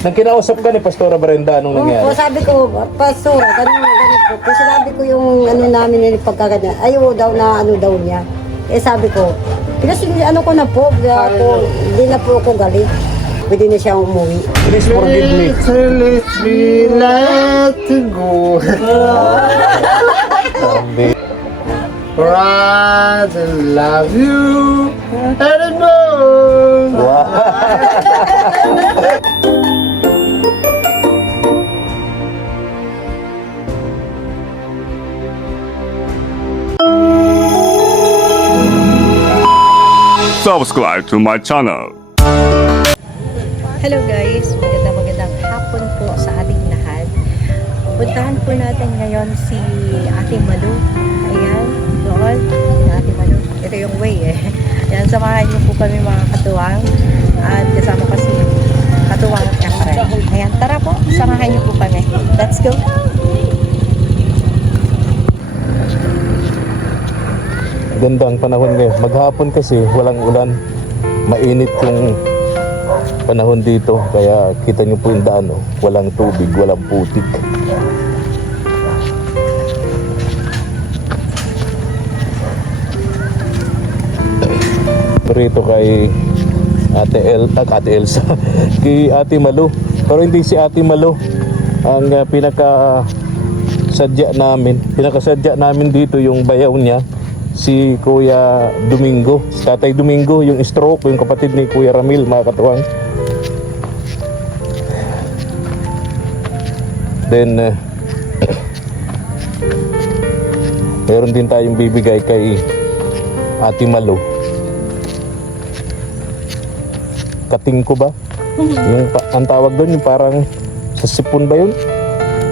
Nang kinausap ka ni Pastora Brenda, anong nangyari? Opo, sabi ko, Pastora, ganun po. Kasi sinabi ko yung ano namin yung pagkakanya. Ayaw daw na ano daw niya. Eh sabi ko, kasi ano ko na po, hindi na po ako galit. Pwede na siyang umuwi. Please forgive me. Let me let go. Sabi. Rather love you anymore. Wow. Subscribe to my channel. Hello guys, magandang hapon po sa ating lahat. Puntahan po natin ngayon si Ate Malu. Ayan, doon, si Ate Malu. Ito yung way eh. Ayan, samahan niyo po kami mga katuwang. At kasama ko si katuwang at kakaren. Ayan, tara po, samahan niyo po kami. Let's go! Ganda ang panahon ngayon. Maghapon kasi walang ulan. Mainit yung panahon dito. Kaya kita nyo po yung daan. Oh. Walang tubig, walang putik. Rito kay Ate Elsa. Kay Ate Malu. Pero hindi si Ate Malu ang pinakasadya namin dito yung bayaw niya. Si Kuya Domingo, si Tatay Domingo, yung stroke, yung kapatid ni Kuya Ramil, mga katuwang. Then, meron din tayong bibigay kay Ate Malu. Katingko ba? Yung, ang tawag doon, yung parang sa sipon ba yun?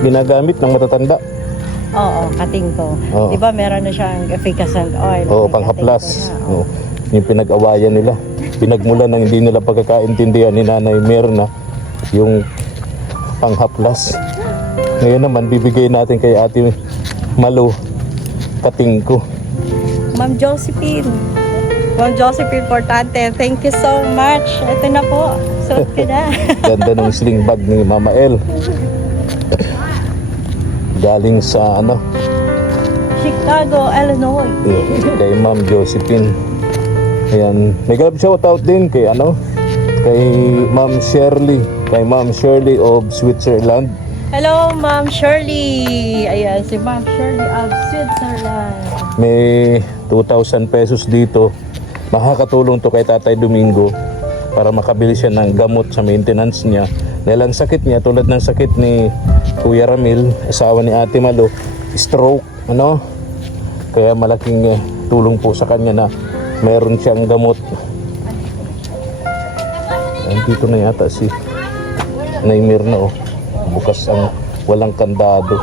Ginagamit ng matatanda. Oo, kating ko. Oo. Di ba meron na siyang efficacent oil? Oo, panghaplas. Oo. Yung pinag-awayan nila. Pinagmulan ng hindi nila pagkakaintindihan ni Nanay Mirna yung panghaplas. Ngayon naman, bibigay natin kay Ate Malu, katingko. Ma'am Josephine. Ma'am Josephine Portante, thank you so much. Ito na po. Suot ko na. Ganda ng sling bag ni Mama El. Galing sa Chicago, Illinois. Kay Ma'am Josephine. Ayan, may grab shoutout din kay kay Ma'am Shirley, kay Ma'am Shirley of Switzerland. Hello, Ma'am Shirley. Ayan, si Ma'am Shirley of Switzerland. May 2,000 pesos dito. Makakatulong to kay Tatay Domingo para makabili siya ng gamot sa maintenance niya. Dahil ang sakit niya, tulad ng sakit ni Kuya Ramil, asawa ni Ate Malu, stroke, Kaya malaking tulong po sa kanya na meron siyang gamot. Dito na yata si Naimir na, bukas ang walang kandado.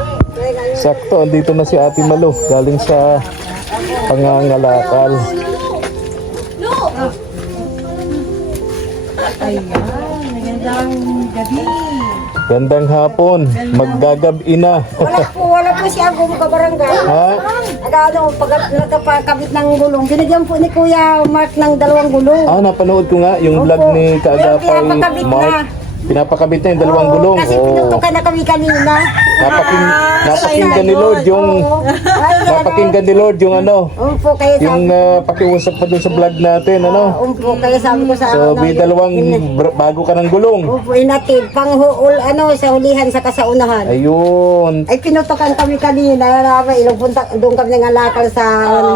Sakto, andito na si Ate Malu, galing sa pangangalakal. Ayan, magandang gabi. Gandang hapon, maggagabi na. Wala po siya ako mga barangay. Ha? Pag nagkapakabit ng gulong, binigyan po ni Kuya Mark ng 2 gulong. Napanood ko nga yung vlog Opo. ni Kaagapay Pinapakabit na. Mark. Pinapakabit na yung 2 Oo, gulong. Kasi pinutukan na kami kanina. Napakinggan ni Lord yung napakinggan ni Lord yung Umpo, kaya yung sabi pakiusap pa dun sa vlog natin, Umpo, kaya sabi ko sa So, may 2 bago ka ng gulong. Umpo, inatid. Panghuul, sa hulihan sa kasaunahan. Ayun. Ay, pinutukan kami kanina. Ilong punta, doon kami nangalakal sa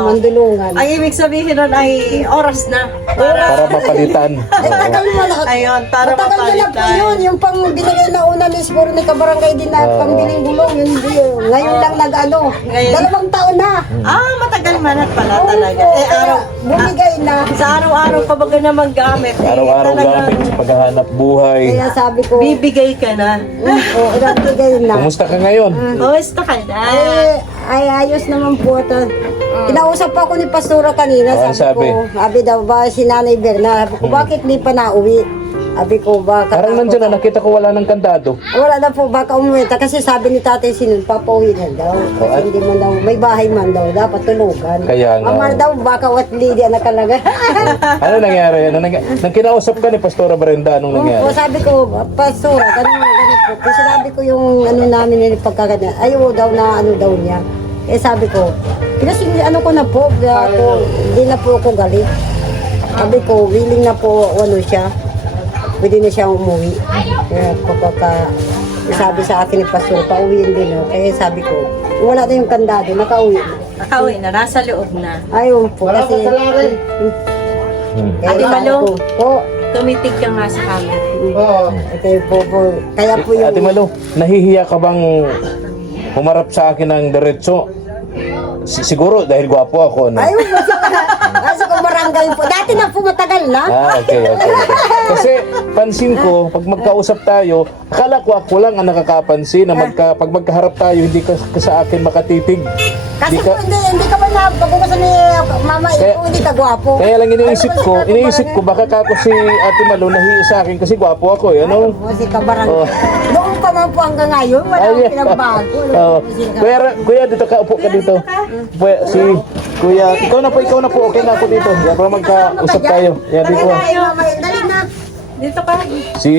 Mandulungan. Ang ibig sabihin nun ay oras na. Para mapalitan. Ay, tagal mo lahat. Ayun, para Matagal na lang po mapalitan. yun. Yung pang binigay na una ni siguro ni Kabarangay din na pambiling gulong. Yun, ngayon lang Ngayon. 2 taon na. Matagal man at pala talaga. Oo, Eh, kaya bumigay na. sa araw-araw pa baga na maggamit. Araw-araw gamit sa paghahanap buhay. Kaya sabi ko, Bibigay ka na. oo, bigay na. Kumusta ka ngayon? Basta ka na. Ay, ayos naman po. Kinausap pa ako ni Pastora kanina. Ah, Sabi ko, sabi daw ba si Nanay Berna, sabi ko, bakit di pa nauwi? Sabi ko, baka... Parang nandiyan na, nakita ko wala ng kandado. Wala na po, baka umuwi. Kasi sabi ni tatay sinun, papauwi na daw. Kasi hindi man daw, may bahay man daw, dapat tulugan. Kaya nga. Amar daw, baka what lady na talaga. Ano nangyari? Nang kinausap ka ni Pastora Brenda, anong Po, nangyari? sabi ko, pastora, ganun po. Kasi sabi ko yung ano namin na pagkakanya, ayaw daw na ano daw niya. Eh sabi ko, kasi ano ko na po, hindi na po ako galit. Sabi ko, willing na po ano siya, pwede na siya umuwi. Kaya kapag sabi sa akin ni Pastor, pauwiin din ako. Kaya sabi ko, wala na yung kandado, nakauwi na. Nakauwi na, nasa loob na. Ayun po, kasi... Ate Malo? Po, Tumitig ka nga sa camera. kaya po, kaya po yung... Ate Malo, nahihiya ka bang humarap sa akin ng diretso? Siguro dahil gwapo ako, no? Ayun po, kasi kung barangay po. Dati na po matagal na. Okay. Kasi pansin ko, pag magkausap tayo, akala ko ako lang ang nakakapansin na pag magkaharap tayo, hindi ka sa akin makatitig. Kasi Di po, hindi ka ba na pag-umasan ni Mama Iko, hindi ka gwapo. Kaya lang iniisip ko, baka kako si Ate Malo nahiya sa akin kasi gwapo ako, eh, ano? Kasi ka barangay. Oh. Noong pa man po hanggang ngayon, wala akong pinagbago. Oh. Kuya, dito ka, upo ka dito. Si Kuya, ikaw na po, okay na ako dito. Yan, para magkausap tayo. Yan, dito. Dali na. Dito ka. Si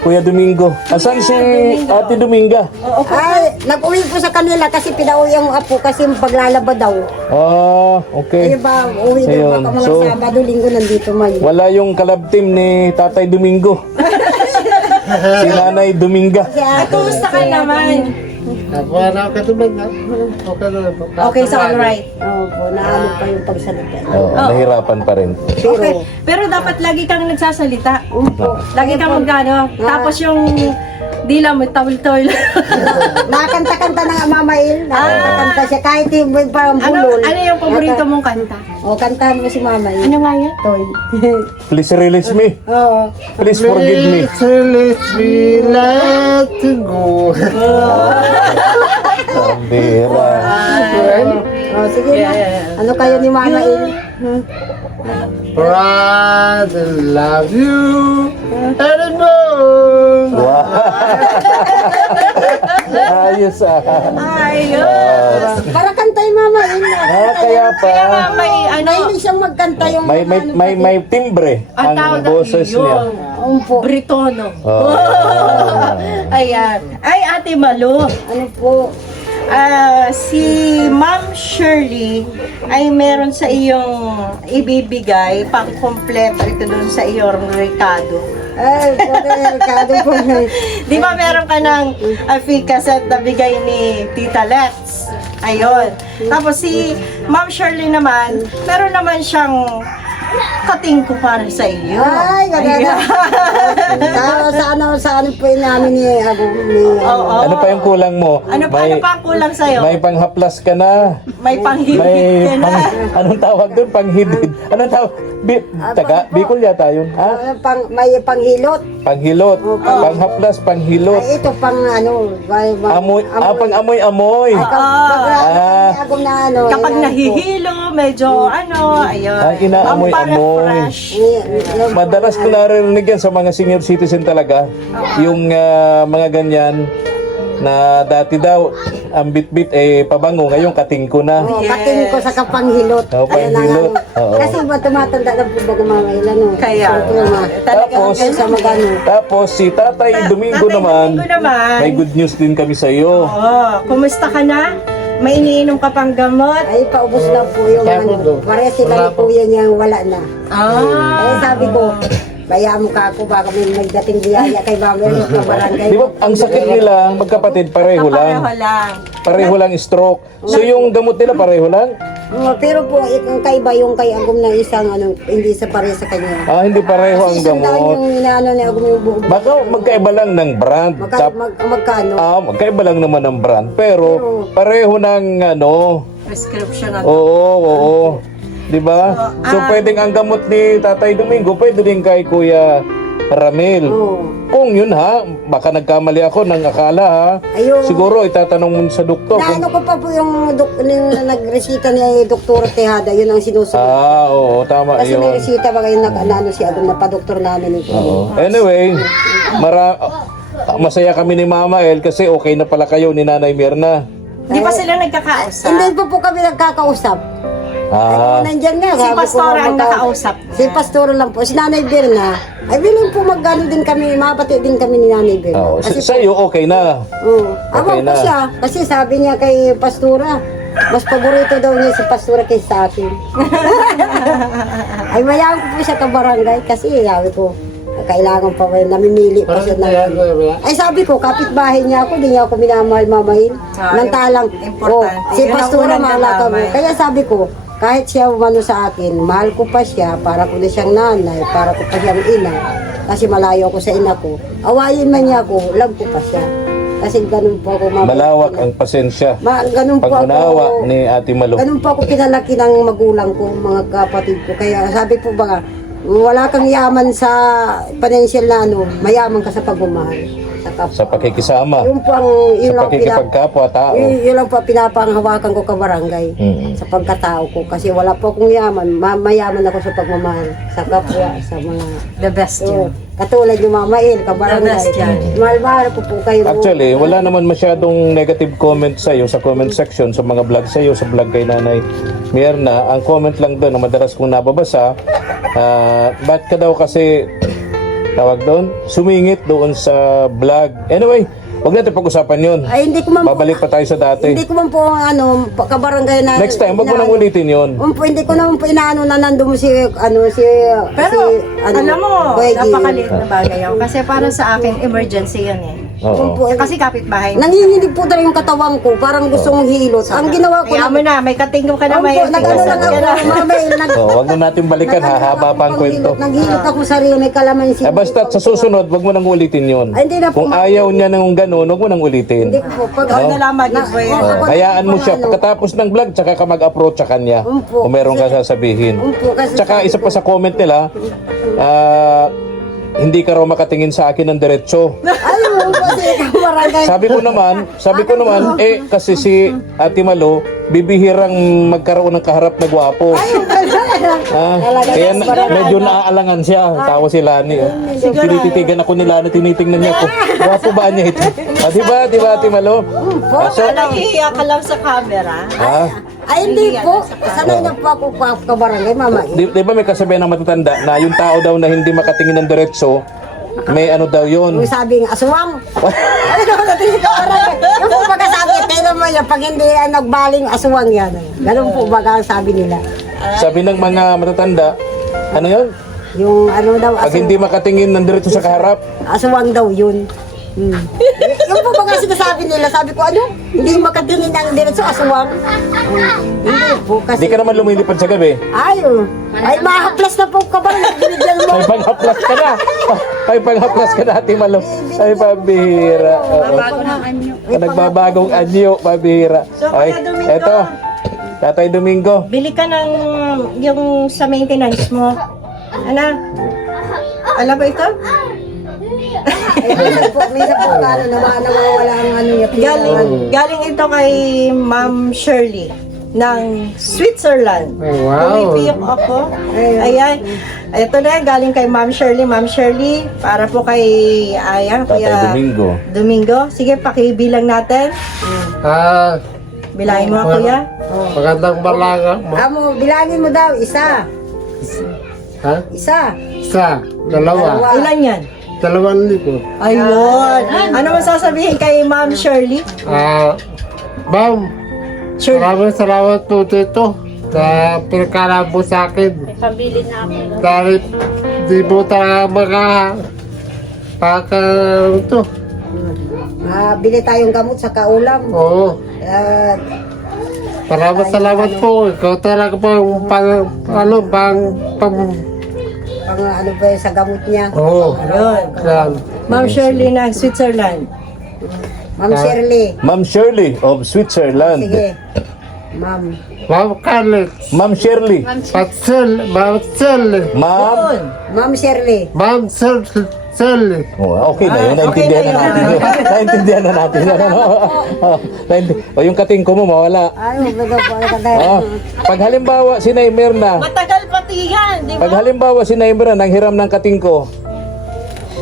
Kuya Domingo. Asan si Ate Dominga? Ay, nag-uwi po sa kanila kasi pinauwi ang apo kasi paglalaba daw. Ah, okay. Ayun ba, uwi Ayun. daw baka mga So, Sabado, Linggo nandito man. wala yung kalab team ni Tatay Domingo. Si Nanay Dominga. Kumusta ka naman? Nakuha na ako katubag na. Okay na po. Okay, so alright. Oo po, naano pa yung pagsalita. Oo, nahirapan pa rin. Okay. Pero dapat lagi kang nagsasalita. No. Lagi kang magano. Tapos yung dila mo, tawil-tawil. Nakakanta-kanta na nga Mama Il. Nakakanta siya kahit yung parang bulol. ano yung paborito mong kanta? O, kantahan mo si Mama Il. Ano nga yan? Toy. Please release me. Oo. Please forgive me. Let me let go. Sambira. Oh, sige na. Ano kayo ni Mama Il? Proud and love you anymore. Wow. Ayos ah. Ayos. Para kantay Mama Il. Kaya pa. Kaya nga may ano, Mahilig siyang magkanta yung May timbre ang ang tawag boses niya. Umpo. Britono. Oh. Ayan. Ay, Ate Malo. Ano po? Si Ma'am Shirley ay meron sa iyong ibibigay pang kompleto ito dun sa iyong Ricardo. Ay, Ricardo po. Di ba meron ka ng Afika set na bigay ni Tita Lex? Ayun. Tapos si Ma'am Shirley naman, meron naman siyang katingko para sa iyo. Ay, ganda. Sa ano po yun namin ni Oo. Ano pa yung kulang mo? Ano pa ang kulang sa'yo? May panghaplas ka na. May panghihit May ka na. anong tawag doon? Panghidid. Anong tawag? Bicol yata yun. Ha? may panghilot. Panghilot. Panghaplas, panghilot. Ay, ito pang ano. Amoy, pang-amoy-amoy. Agom na ano. Kapag nahihilo, medyo ayun. Ang inaamoy-amoy. Fresh. Madalas ko narinig yan sa mga senior citizen talaga. Yung mga ganyan na dati daw ang bit-bit pabango, ngayon katingko na. Oh, kating ko sa kapanghilot. Oh, panghilot. Oo. Kasi tumatanda na po baga mga ilan. Kaya, Tapos, sa magano. tapos si Tatay Domingo naman, Domingo naman. may good news din kami sa iyo. Kumusta ka na? May iniinom ka pang gamot? Ay, paubos na po yung ano. Pareha sila ni kuya niya wala na. Eh, sabi ko, bayaan mo ka ako, baka may nagdating biyaya kay Mama El sa barangay. Di ba, ang sakit nila, magkapatid, pareho lang. Pareho lang stroke. So yung gamot nila, pareho lang? Pero po, yung kaiba yung kay Agum na isang ano, hindi sa pareha sa kanya. Hindi pareho ang Isang taon gamot. yung inaano ni Agum yung buong. Baka magkaiba lang ng brand. Magkano? Magkaiba lang naman ng brand. Pero pareho ng Prescription na. Oo. Di ba? So pwedeng ang gamot ni Tatay Domingo, pwede din kay Kuya Ramil. Oo. Kung yun ha, baka nagkamali ako ng akala ha. Ayun. Siguro itatanong mo sa doktor. Naano ko pa po yung nagresita ni Dr. Tejada, yun ang sinusunod. Oo, tama Kasi yun. may resita ba kayo ano si Agum na pa-doktor namin ito. Oo. Anyway, masaya kami ni Mama El kasi okay na pala kayo ni Nanay Mirna. Di ba sila nagkakausap? Hindi po kami nagkakausap. Ah, Nandyan nga. Si sabi ko Pastora nga ang nakausap. Si Pastora lang po. Si Nanay Birna. Ay, bilhin po magano din kami. Mapati din kami ni Nanay Birna. oo. Sa iyo okay na. Oo. Okay Ako na. po siya. Kasi sabi niya kay Pastora, mas paborito daw niya si Pastora kaysa sa akin. Ay, mayaan ko po siya kabarangay. Kasi sabi ko, kailangan pa ba, namimili pa siya ng... Ay, sabi ko, kapitbahay niya ako, di niya ako minamahal-mamahin. Nang talang, importante. si Yun ang Pastora unang malaka mo. kalamay. Kaya sabi ko, kahit siya umano sa akin, mahal ko pa siya, para ko na siyang nanay, para ko pa siyang ina. Kasi malayo ako sa ina ko. Awayin man niya ako, love ko pa siya. Kasi ganun po ako Malawak ang pasensya. ganun po Pag-unawa ako, ni Ate Malo. ganun po ako pinalaki ng magulang ko, mga kapatid ko. Kaya sabi po ba, wala kang yaman sa financial na ano, mayaman ka sa pagmamahal. Sa kapwa. Sa pakikisama. Yun po ang, yun Sa lang pakikipagkapwa tao. yun lang po ang pinapanghawakan ko kabarangay Mm. sa pagkatao ko. Kasi wala po akong yaman, mayaman ako sa pagmamahal, sa kapwa, sa mga... The best yun. Katulad yung Mama El, kabarangay. The best yan. Mahal-mahal ko po kayo. Actually, wala naman masyadong negative comment sa iyo sa comment section sa mga vlog sa iyo, sa vlog kay Nanay Mirna. Ang comment lang doon na madalas kong nababasa, ba't ka daw kasi tawag doon, sumingit doon sa vlog. Anyway, huwag natin pag-usapan yun. Ay, hindi ko man Babalik pa tayo sa dati. Hindi ko man po ano, kabarangay na... Next time, wag mo nang ulitin yun. Hindi ko naman po inaano na nandun mo si, Pero, alam mo, Kuya Gil. napakaliit na bagay yun. Kasi para sa akin, emergency yun eh. Oo. Kasi kapitbahay. Nanginginig po talaga yung katawan ko, parang gusto mong hilot. Ang ginawa ko Kaya mo na, may katingin ka na, may nag-ano lang ka na. ako, Mama El, So, wag na natin balikan, hahaba pa ang kwento. Naghilot ako sarili, may kalamansi. Basta sa susunod, wag mo nang ulitin yun. Ay, hindi na po. Kung ayaw niya ng ganun, wag mo nang ulitin. Hindi ko po. Pag, Huwag na lang mag-giveaway. Hayaan mo siya, pagkatapos ng vlog, tsaka ka mag-approach sa kanya Opo. kung meron ka sasabihin. Opo, kasi Tsaka isa pa sa comment nila, hindi ka raw makatingin sa akin ng diretso. Ayaw mo kasi kabarangay. Sabi ko naman, kasi si Ate Malo, bibihirang magkaroon ng kaharap na gwapo. Kaya medyo naaalangan siya. Tawa si Lani. Tinititigan ako ni Lani, tinitingnan niya ako. Gwapo ba niya ito? Di ba Ate Malo? So, Alam, iiyak ka lang sa camera. Ay, hindi po. Sanay na po ako kabarangay, Mama El. di ba may kasabihan ng matatanda na yung tao daw na hindi makatingin ng diretso, may ano daw yun. Yung sabi ng aswang. Ano daw natin si kabarangay? Yung po baga sabi, pero mo yan, pag hindi nagbaling aswang yan. Ganun po baga ang sabi nila. Sabi ng mga matatanda, ano yun? Yung ano daw, Pag hindi makatingin ng diretso sa kaharap, aswang daw yun. Yung po baga sinasabi nila, sabi ko, ano? Hindi makatingin ang diretso, aswang. Hindi po, kasi... di ka naman lumilipad sa gabi. Ay, mahaplas na po ka ba? Binigyan mo. Ay, panghaplas ka na. Ay, panghaplas ka na, Ate Malo. Ay, pabihira. Oo. Nagbabagong anyo, pabihira. So, Ay, Kuya Domingo. eto. Tatay Domingo. Bili ka ng yung sa maintenance mo. Ano? Alam ba ito? Minsan po kano nawawala ang ano niya. Galing ito kay Ma'am Shirley ng Switzerland. Wow. Pumipiyok ako. Ayan. Ito na, galing kay Ma'am Shirley. Ma'am Shirley, para po kay Tatay Domingo. Domingo. Sige, pakibilang natin. Bilangin mo, kuya. Magandang balaga. Amo, bilangin mo daw, isa. Ha? Isa. Isa, dalawa. Ilan yan? 2,000. Ayun. Ano masasabihin kay Ma'am Shirley? Ma'am, maraming salamat po dito na pinakala mo sa akin. Pabili na ako. Dahil di mo talaga ito. Bili tayong gamot sa kaulam. Oo. Maraming salamat po. Ikaw talaga po yung pang ano Ano ba yun, sa gamot niya. Oo. Ayun. Yan. Ma'am Shirley ng Switzerland. Ma'am Shirley. Ma'am Shirley of Switzerland. Sige. Ma'am. Ma'am Carlet. Ma'am Shirley. Ma'am Shirley. Ma'am Ma'am Shirley. Ma'am Shirley. Sally. Oh, okay na yun. Naintindihan na natin yun. Naintindihan na natin yun. O yung katingko mo mawala. Ay, mabaga po ako Oh, pag halimbawa si Naimer na, Matagal pati yan, di ba? pag halimbawa si Naimer na nanghiram ng katingko,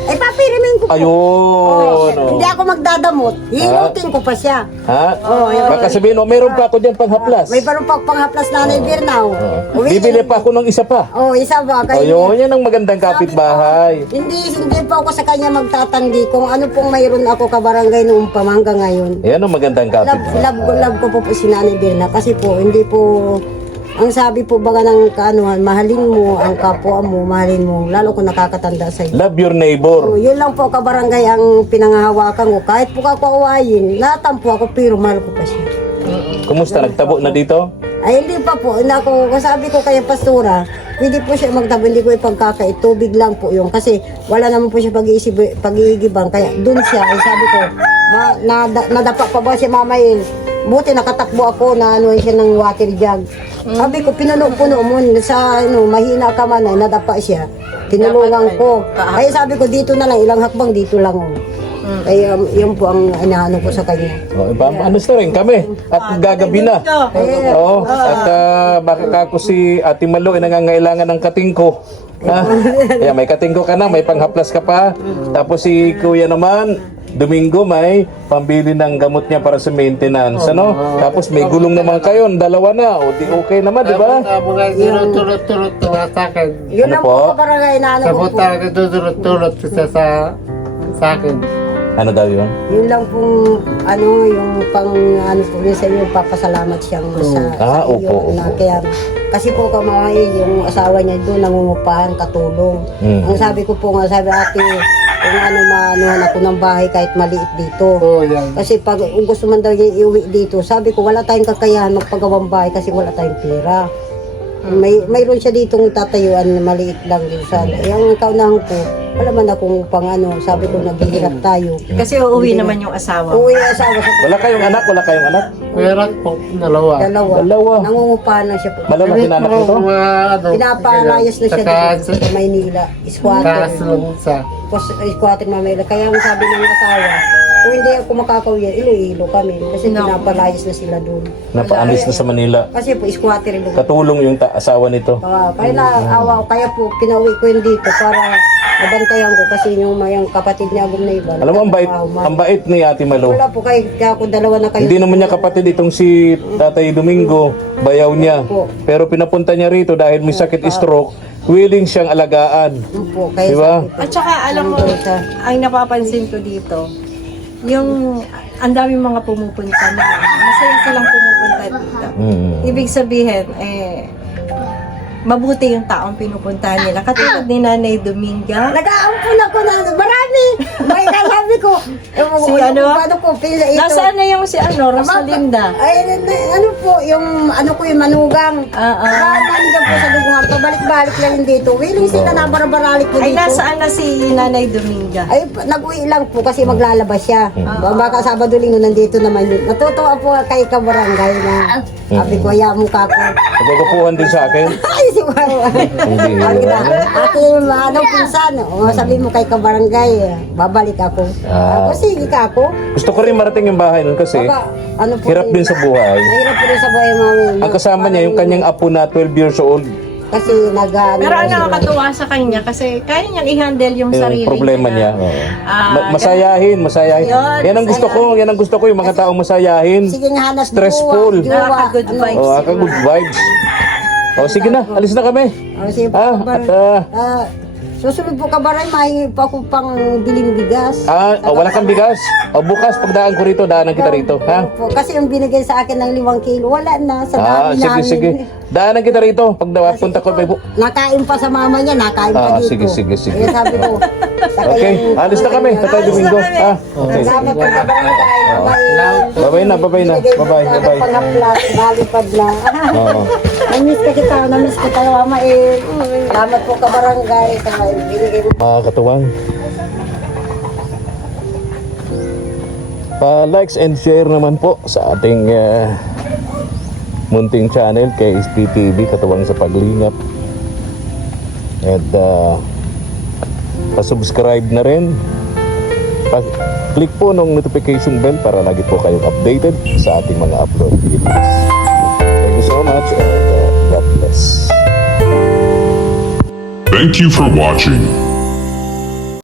Eh, papirimin ko po. ayun. Hindi ako magdadamot. Hinutin ko pa siya. Ha? Oh, yun. Baka sabihin, meron pa ako dyan panghaplas. May parang panghaplas nanay Birnaw. Bibili pa ako ng isa pa. Oh, isa ba? Ayun, yan ang magandang kapitbahay. Hindi po ako sa kanya magtatanggi kung ano pong mayroon ako kabarangay noong pamangga ngayon. Yan ang magandang kapitbahay. Love ko po si Nanay Birna kasi po hindi po ang sabi po baga ng kaanuhan, mahalin mo ang kapwa mo, mahalin mo, lalo kung nakakatanda sa iyo. Love your neighbor. Yun lang po kabarangay ang pinangahawakan ko. Kahit po ako awayin, natampo ako pero mahal ko pa siya. Kumusta? Nagtabo na dito? Ay hindi pa po, hindi ako, sabi ko kay Pastora, hindi po siya magtabo, hindi ko ipagkakait, tubig lang po yung kasi wala naman po siya pag-iigibang, kaya dun siya, ay sabi ko, nadapa pa ba si Mama Il? Buti nakatakbo ako na ano siya ng water jug. Sabi ko, pinuno-puno mo sa mahina ka man ay nadapa siya. Tinulungan ko. Kaya sabi ko, dito na lang, ilang hakbang dito lang. Kaya yun po ang inaano ko sa kanya. O, ano sa rin kami? At gagabi na. Oo. At baka kako si Ate Malo ay nangangailangan ng katingko. Ha? Kaya may katingko ka na, may panghaplas ka pa. Tapos si Kuya naman, Domingo may pambili ng gamot niya para sa maintenance, ano? Tapos may gulong naman kayo, dalawa na. O di okay naman, di ba? Mga sinutulot-tulot na sa akin. Yun Ano lang po? po kabarangay na ano ko Sabot po. talaga tutulot-tulot siya sa akin. Ano daw yun? Yun lang pong ano yung pang ano po rin sa iyo papasalamat siyang sa iyo opo, na opo. kaya kasi po kamay yung asawa niya doon nangungupahan katulong. Ang sabi ko po nga sabi ate kung ano maanuhan ako ng bahay kahit maliit dito. Oo, yan. Kasi pag kung gusto man daw niya iuwi dito, sabi ko wala tayong kakayahan magpagawang bahay kasi wala tayong pera. Mayroon siya ditong tatayuan na maliit lang din sana. Yung kaunahan ko, wala man akong pang ano, sabi ko naghihirap tayo. Kasi uuwi naman yung asawa. Uwi ang asawa sa Wala kayong anak? Wala kayong anak? Meron po, dalawa. dalawa. Nangungupahan lang siya po. Malalaki na anak nito? Pinapalayas na siya dito sa Maynila. Squatter. Taas lang sa. Squatter Maynila. Kaya ang sabi ng asawa, kung hindi ako makakauwi, Iloilo kami. Kasi pinapalayas na sila doon. Napaalis na sa Manila. Kasi po, squatter doon. Katulong yung asawa nito. Kaya naawa ko. Kaya po, pinauwi ko yun dito para nabantayan ko. Kasi yung mayang kapatid niya agong naiba. Alam mo, ang bait ni Ate Malo. Wala po kaya ako dalawa na kayo. Hindi naman niya kapatid itong si Tatay Domingo, bayaw niya. Pero pinapunta niya rito dahil may sakit stroke, willing siyang alagaan. Po, kaya Diba? sabi ko, At saka alam mo, ang napapansin ko dito, yung ang daming mga pumupunta na masaya silang pumupunta dito. Ibig sabihin, mabuti yung taong pinupuntahan nila. Katulad ni Nanay Dominga. nag-aampun ako na marami. May kasabi ko. Si ano? Paano po pila ito? Nasaan na yung si Rosalinda? Ay, ano po, yung ano ko yung manugang. Nandiyan po sa dugungan. Pabalik-balik lang yung dito. Willing sila na barabaralik po Ay, dito. nasaan na si Nanay Dominga? Ay, nag-uwi lang po kasi maglalabas siya. Baka Sabado Linggo nandito naman yun. Natutuwa po kay kabarangay na sabi ko, haya mo ka po. Nagkukupuhan din sa akin. Ay, si Mama. Hindi. Ate, anong pinsan? O, sabi mo kay kabarangay, babalik ako. Ako, sige ka ako. Gusto ko rin marating yung bahay nun kasi Baka, ano po, hirap din sa buhay. Mahirap po rin sa buhay, mami. Ang kasama niya yung kanyang apo na 12 years old. Kasi Pero ang nakakatuwa sa kanya kasi kaya niyang i-handle yung Yung sarili problema niya. Oo. Masayahin. Yun, Yan ang gusto ko yung mga taong masayahin. Sige nga, hanas Stressful. Nakaka-good vibes. Oh, good vibes. Oh, sige na, alis na kami. Sige po, susunod po kabaray, mahingi pa ako pang biling bigas. Wala kang bigas? Bukas pagdaan ko rito, daanan kita rito, ha? Po, kasi yung binigay sa akin ng 5 kilo, wala na sa dami namin. Sige. Daanan kita rito, pag punta ko. Nakain pa sa mama niya, nakain pa dito. Sige. Kaya sabi ko, Okay, alis na kami, Tatay Domingo. Okay. salamat po kabaray tayo. Bye-bye na. Bye-bye. Pangaplas, nalipad na. Oo. Namiss ka tayo, mama eh. Salamat po kabarangay. Binigay mo. Mga katuwang, pa-likes and share naman po sa ating munting channel kay SPTV, Katuwang sa Paglingap. And pa-subscribe na rin. Click po ng notification bell para lagi po kayong updated sa ating mga upload videos. Thank you so much and God bless. Thank you for watching.